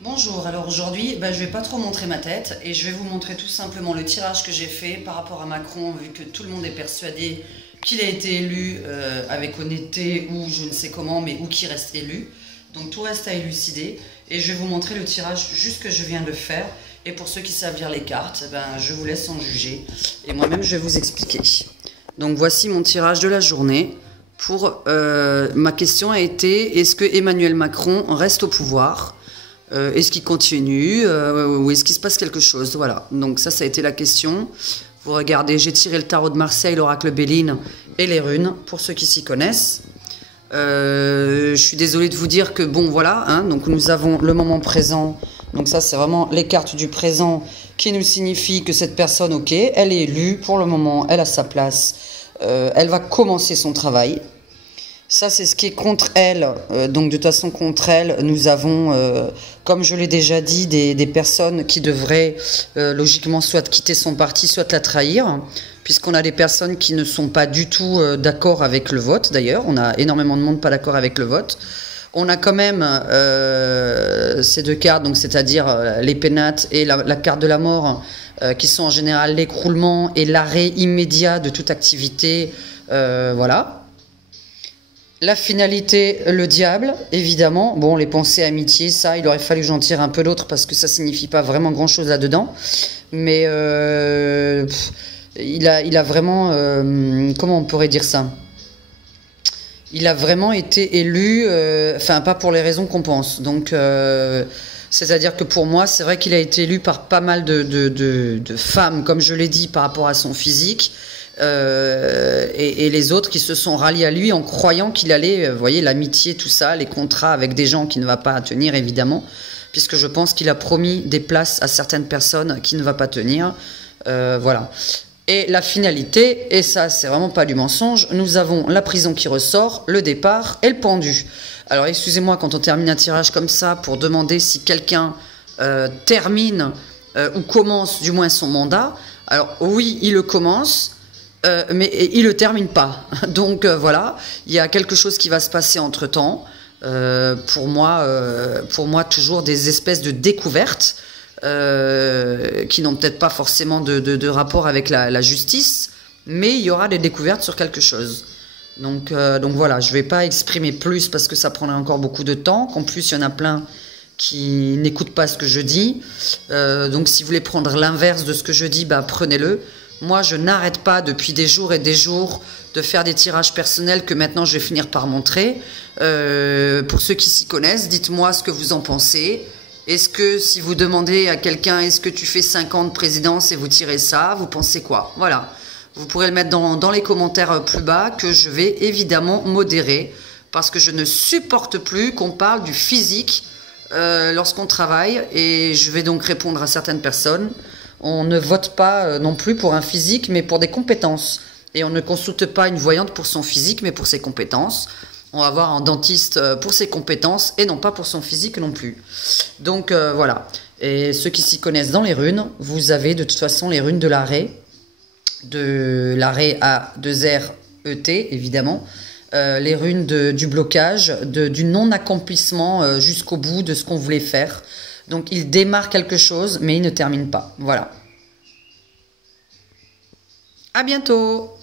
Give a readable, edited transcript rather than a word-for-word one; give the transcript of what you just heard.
Bonjour, alors aujourd'hui, je ne vais pas trop montrer ma tête et je vais vous montrer tout simplement le tirage que j'ai fait par rapport à Macron, vu que tout le monde est persuadé qu'il a été élu avec honnêteté ou je ne sais comment, mais ou qu'il reste élu. Donc tout reste à élucider et je vais vous montrer le tirage juste que je viens de faire. Et pour ceux qui savent lire les cartes, je vous laisse en juger et moi-même je vais vous expliquer. Donc voici mon tirage de la journée. Ma question a été, est-ce que Emmanuel Macron reste au pouvoir ? Est-ce qu'il continue ou est-ce qu'il se passe quelque chose? Voilà, donc ça a été la question. Vous regardez, j'ai tiré le tarot de Marseille, l'oracle Béline et les runes, pour ceux qui s'y connaissent. Je suis désolée de vous dire que bon, voilà, hein, donc nous avons le moment présent. Donc ça, c'est vraiment les cartes du présent qui nous signifient que cette personne, ok, elle est élue, pour le moment, elle a sa place, elle va commencer son travail. Ça, c'est ce qui est contre elle. Donc, de toute façon, contre elle, nous avons, comme je l'ai déjà dit, des personnes qui devraient logiquement soit quitter son parti, soit la trahir, puisqu'on a des personnes qui ne sont pas du tout d'accord avec le vote, d'ailleurs. On a énormément de monde pas d'accord avec le vote. On a quand même ces deux cartes, donc c'est-à-dire les pénates et la carte de la mort, qui sont en général l'écroulement et l'arrêt immédiat de toute activité. Voilà. La finalité, le diable, évidemment. Bon, les pensées, amitié, ça, il aurait fallu que j'en tire un peu d'autres parce que ça signifie pas vraiment grand-chose là-dedans. Mais il a vraiment... comment on pourrait dire ça? Il a vraiment été élu, enfin, pas pour les raisons qu'on pense. Donc, c'est-à-dire que pour moi, c'est vrai qu'il a été élu par pas mal de femmes, comme je l'ai dit, par rapport à son physique. Et les autres qui se sont ralliés à lui en croyant qu'il allait, vous voyez, l'amitié, tout ça, les contrats avec des gens qui ne va pas tenir, évidemment, puisque je pense qu'il a promis des places à certaines personnes qui ne va pas tenir. Voilà. Et la finalité, et ça, c'est vraiment pas du mensonge, nous avons la prison qui ressort, le départ et le pendu. Alors, excusez-moi, quand on termine un tirage comme ça, pour demander si quelqu'un termine ou commence du moins son mandat, alors oui, il le commence, mais il ne le termine pas. Donc voilà, il y a quelque chose qui va se passer entre-temps. Pour moi, toujours des espèces de découvertes qui n'ont peut-être pas forcément de rapport avec la justice, mais il y aura des découvertes sur quelque chose. Donc voilà, je ne vais pas exprimer plus parce que ça prendrait encore beaucoup de temps, qu'en plus il y en a plein qui n'écoutent pas ce que je dis. Donc si vous voulez prendre l'inverse de ce que je dis, prenez-le. Moi, je n'arrête pas depuis des jours et des jours de faire des tirages personnels que maintenant je vais finir par montrer. Pour ceux qui s'y connaissent, dites-moi ce que vous en pensez. Est-ce que si vous demandez à quelqu'un, est-ce que tu fais 5 ans de présidence et vous tirez ça, vous pensez quoi? Voilà. Vous pourrez le mettre dans les commentaires plus bas que je vais évidemment modérer parce que je ne supporte plus qu'on parle du physique lorsqu'on travaille et je vais donc répondre à certaines personnes. On ne vote pas non plus pour un physique, mais pour des compétences. Et on ne consulte pas une voyante pour son physique, mais pour ses compétences. On va voir un dentiste pour ses compétences et non pas pour son physique non plus. Donc voilà. Et ceux qui s'y connaissent dans les runes, vous avez de toute façon les runes de l'arrêt A2RET, évidemment. Les runes du blocage, du non-accomplissement jusqu'au bout de ce qu'on voulait faire. Donc il démarre quelque chose, mais il ne termine pas. Voilà. À bientôt!